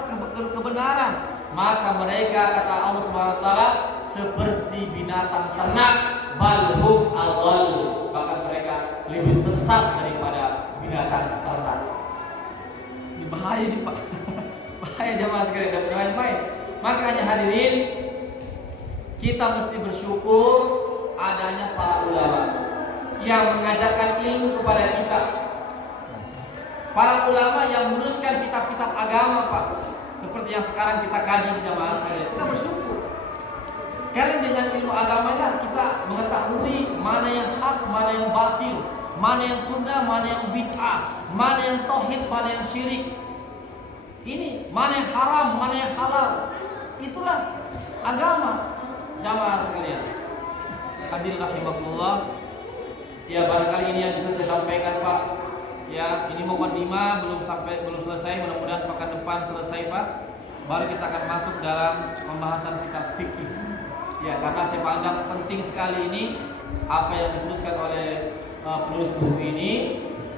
kebenaran, maka mereka, kata Allah Subhanahu wa ta'ala, seperti binatang ternak, balhum adall, bahkan mereka lebih sesat daripada binatang ternak. Ini bahaya nih, Pak. Bahaya, jamaah sekalian, tidak boleh main-main. Makanya hadirin, kita mesti bersyukur adanya para ulama yang mengajarkan ilmu kepada kita. Para ulama yang menuliskan kitab-kitab agama, Pak, seperti yang sekarang kita kaji, jamaah sekalian. Kita bersyukur. Karena dengan ilmu agama lah kita mengetahui mana yang hak, mana yang batil, mana yang sunnah, mana yang bid'ah, mana yang tauhid, mana yang syirik. Ini mana yang haram, mana yang halal. Itulah agama, jamaah sekalian. Hadirin rahimakumullah. Ya, barangkali ini yang bisa saya sampaikan, Pak. Ya, ini mukadimah belum selesai. Mudah-mudahan pekan depan selesai, Pak. Baru kita akan masuk dalam pembahasan kitab fikih. Ya, karena saya pandang penting sekali ini apa yang dituliskan oleh penulis buku ini.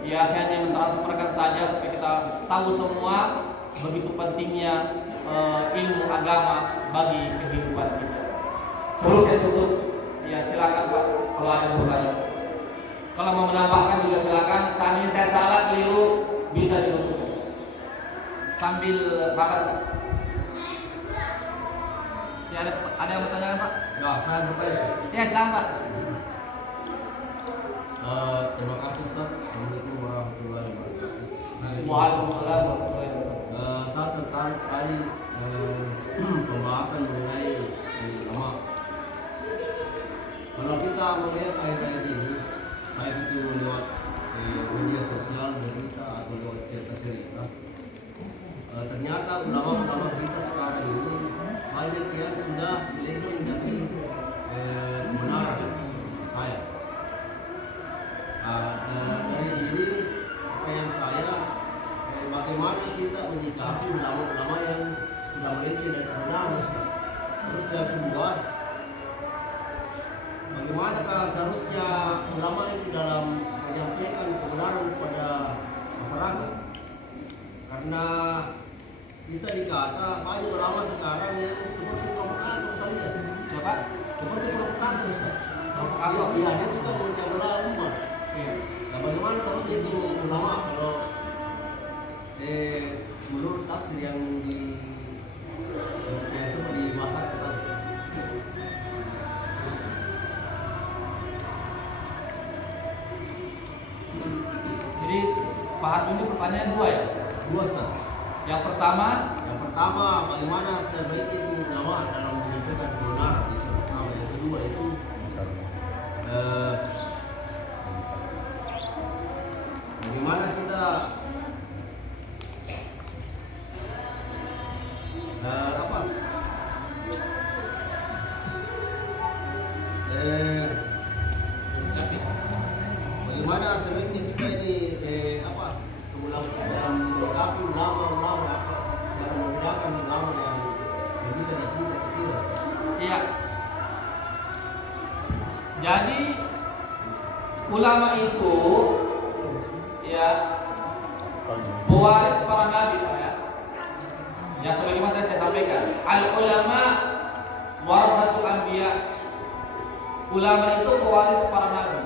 Ya, saya hanya mentransferkan saja supaya kita tahu semua begitu pentingnya ilmu agama bagi kehidupan kita. Sebelum saya tutup, ya silakan Pak kalau ada yang bertanya. Kalau mau menambahkan juga silakan. Seandainya saya salah keliru bisa diluruskan sambil makan. Ya, ada yang bertanya Pak? Ya, saya bertanya. Ya, silakan Pak. Terima kasih Ustaz. Assalamualaikum warahmatullahi wabarakatuh. Waalaikumsalam warahmatullahi wabarakatuh. Saya tertarik tadi pembahasan mengenai ulama. Kalau kita melihat ayat-ayat ini, baik itu lewat media sosial, berita atau lewat cerita-cerita, ternyata ulama-ulama kita sekarang ini banyak yang sudah melenceng dari kebenaran saya. Dari ini pertanyaan saya, bagaimana kita menyikapi ulama-ulama yang sudah melenceng dari kebenaran? Terus yang kedua, bagaimanakah seharusnya ulama itu dalam menyampaikan kebenaran kepada masyarakat? Karena bisa dikata banyak ulama sekarang yang seperti provokator saja. Siapa? Seperti provokator, Ustaz. Provokator? Iya, dia suka memecah belah umat. Nah, bagaimana seharusnya itu ulama kalau menurut tafsir yang seperti masyarakat tadi? Jadi Pak Harun ini pertanyaan dua ya? Dua, Ustaz. Yang pertama, Bagaimana sebaiknya itu ulama dalam menyampaikan kebenaran itu pertama. Yang kedua itu bagaimana kita bagaimana sebaiknya kita ini dalam menyikapi ulama-ulama, cara membedakan ulama yang bisa diikuti atau tidak. iya. Jadi ulama itu ya pewaris para nabi Pak ya. Ya sebagaimana tadi saya sampaikan, al ulama warasatul anbiya. Ulama itu pewaris para nabi.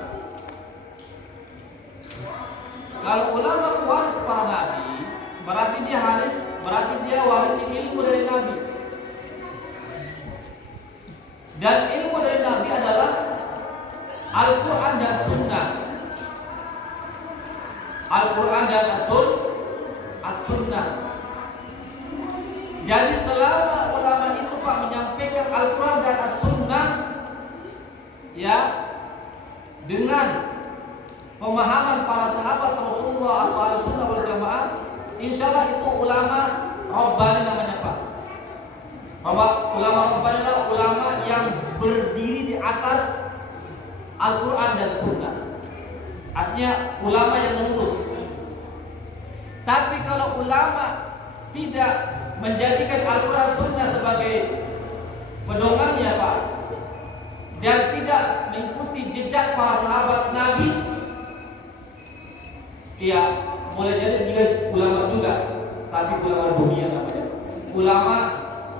Kalau ulama pewaris para nabi, berarti dia warisi ilmu dari nabi. Dan ilmu dari nabi adalah Al-Quran dan Sunnah. Al-Quran dan As-Sunnah. Jadi selama ulama itu Pak menyampaikan Al-Quran dan As-Sunnah ya dengan pemahaman para sahabat Rasulullah atau Ahlussunnah wal Jamaah, insyaallah itu ulama Rabbani namanya Pak. Ulama Rabbani adalah ulama yang berdiri di atas Al-Quran dan Sunnah. Artinya ulama yang lurus. Tapi kalau ulama tidak menjadikan Al-Quran Sunnah sebagai pedomannya Pak, dan tidak mengikuti jejak para sahabat Nabi, ya boleh jadi dia ulama juga, tapi ulama dunia namanya. Ulama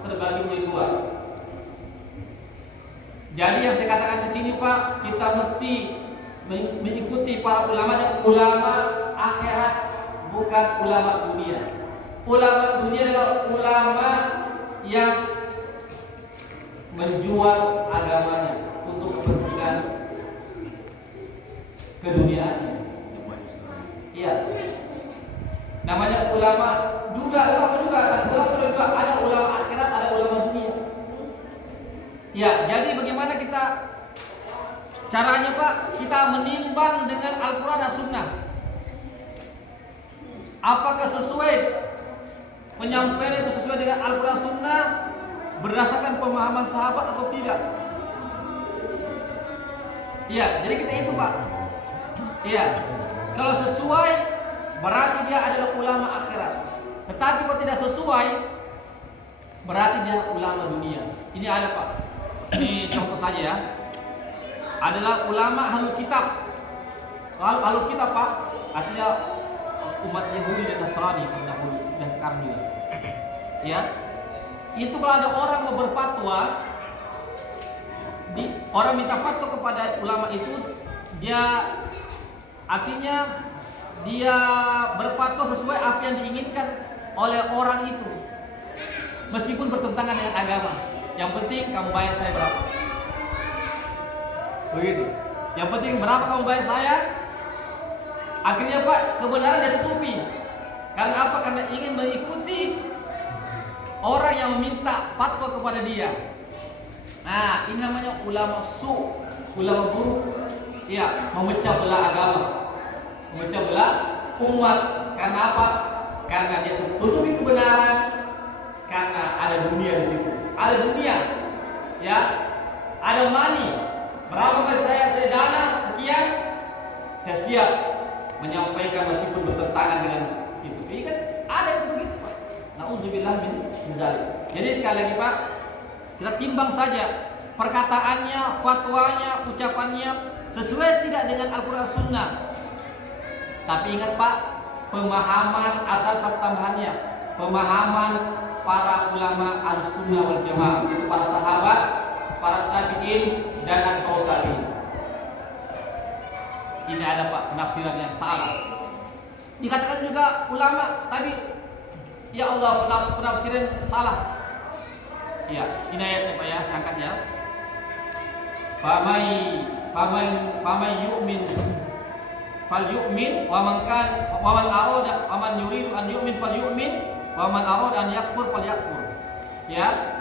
terbagi menjadi dua. Jadi yang saya katakan di sini Pak, kita mesti mengikuti para ulama akhirat, bukan ulama dunia. Ulama dunia adalah ulama yang menjual agamanya untuk kepentingan keduniaannya. Iya. Namanya ulama juga ada ulama akhirat, ada ulama dunia. Ya, jadi bagaimana kita caranya Pak? Kita menimbang dengan Al-Quran dan Sunnah. Apakah sesuai penyampaian itu sesuai dengan Al-Quran Sunnah berdasarkan pemahaman sahabat atau tidak? Iya, jadi kita itu Pak. Iya, kalau sesuai berarti dia adalah ulama akhirat. Tetapi kalau tidak sesuai berarti dia ulama dunia. Ini ada Pak. ini contoh saja ya, adalah ulama ahlul kitab. Ahlul kitab Pak, artinya umat Yahudi dan Nasrani terdahulu dan sekarang juga. Ya, itu kalau ada orang mau berfatwa, orang minta fatwa kepada ulama itu, dia artinya dia berfatwa sesuai apa yang diinginkan oleh orang itu, meskipun bertentangan dengan agama. Yang penting kamu bayar saya berapa, begitu. Yang penting berapa kamu bayar saya. Akhirnya Pak, kebenaran dia tutupi. Karena apa? Karena ingin mengikuti orang yang meminta fatwa kepada dia. Nah, ini namanya ulama ulama buruk. Ya, memecah belah agama, memecah belah umat. Karena apa? Karena dia tutupi kebenaran. Karena ada dunia di situ. Ada dunia, ya, ada money. Berapa saya dana sekian, saya siap menyampaikan meskipun bertentangan dengan itu. Ini kan ada yang begitu Pak. Nauzubillah min zalik. Jadi sekali lagi Pak, kita timbang saja perkataannya, fatwanya, ucapannya sesuai tidak dengan Al-Quran Sunnah. Tapi ingat Pak, pemahaman asal tambahannya, pemahaman para ulama Ahlussunnah wal Jamaah, itu para sahabat, para tabi'in dan atba'ut tabi'in. Ini ada Pak penafsiran yang salah. Dikatakan juga ulama, tapi ya Allah penafsiran salah. Ya, ini ayatnya Pak ya, saya angkat ya. Famay yu'min fal yu'min wa man arada wa man yuridu an yu'min fal yu'min wa man arada an yakfur fal yakfur. Ya.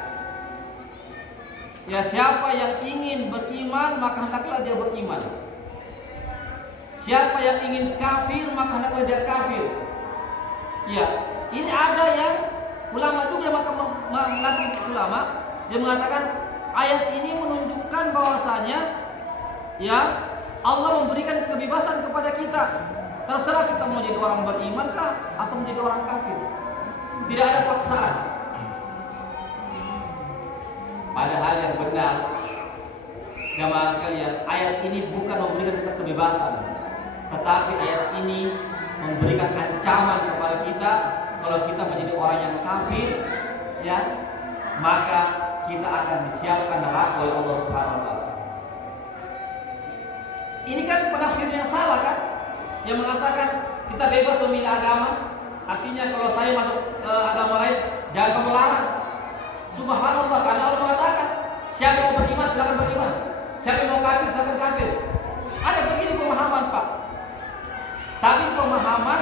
Ya, siapa yang ingin beriman maka hendaklah dia beriman. Siapa yang ingin kafir maka hendaklah dia kafir. Ya, ini ada yang ulama juga mengatakan ulama, dia mengatakan ayat ini menunjukkan bahwasanya ya Allah memberikan kebebasan kepada kita. Terserah kita mau jadi orang beriman kah atau menjadi orang kafir. Tidak ada paksaan. Padahal yang benar, jamaah sekalian, ayat ini bukan memberikan kita kebebasan, tetapi ayat ini memberikan ancaman kepada kita. Kalau kita menjadi orang yang kafir, ya, maka kita akan disiapkan neraka oleh Allah Subhanahu wa taala. Ini kan penafsiran yang salah kan? Yang mengatakan kita bebas memilih agama. Artinya kalau saya masuk ke agama lain, jangan kamu larang. Subhanallah, karena Allah mengatakan siapa yang mau beriman silakan beriman, siapa yang mau kafir silakan kafir. Ada begini pemahaman Pak. Tapi pemahaman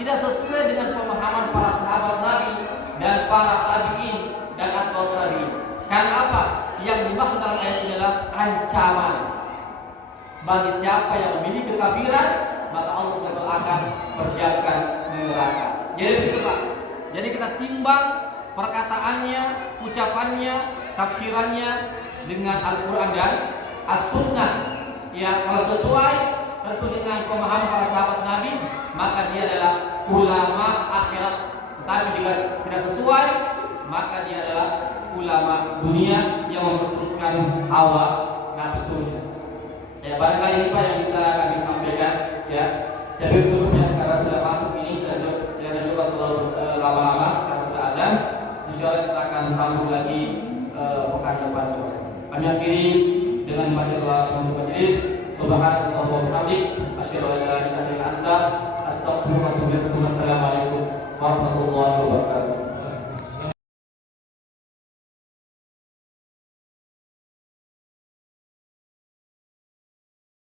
tidak sesuai dengan pemahaman para sahabat Nabi dan para tabi'in dan atba'ut tabi'in. Karena apa? Yang dimaksud dalam ayat ini adalah ancaman. Bagi siapa yang memiliki kekafiran, maka Allah SWT akan persiapkan neraka. Jadi begitu Pak. Jadi kita timbang perkataannya, ucapannya, tafsirannya dengan Al-Quran dan As-Sunnah. Ya, kalau sesuai tentu dengan pemahaman para sahabat Nabi, maka dia adalah ulama akhirat. Tetapi jika tidak sesuai, maka dia adalah ulama dunia yang memperturutkan hawa nafsunya. Ya, barangkali ini Pak yang bisa kami sampaikan. Ya, saya tutupnya karena sudah masuk ini dan tidak juga terlalu lama-lama karena sudah azan. Insyaallah kita akan sambung lagi pekan depan. Kami akhiri dengan baca doa penutup majelis. Subhanallah wa bihamdihi asyhadu an la ilaha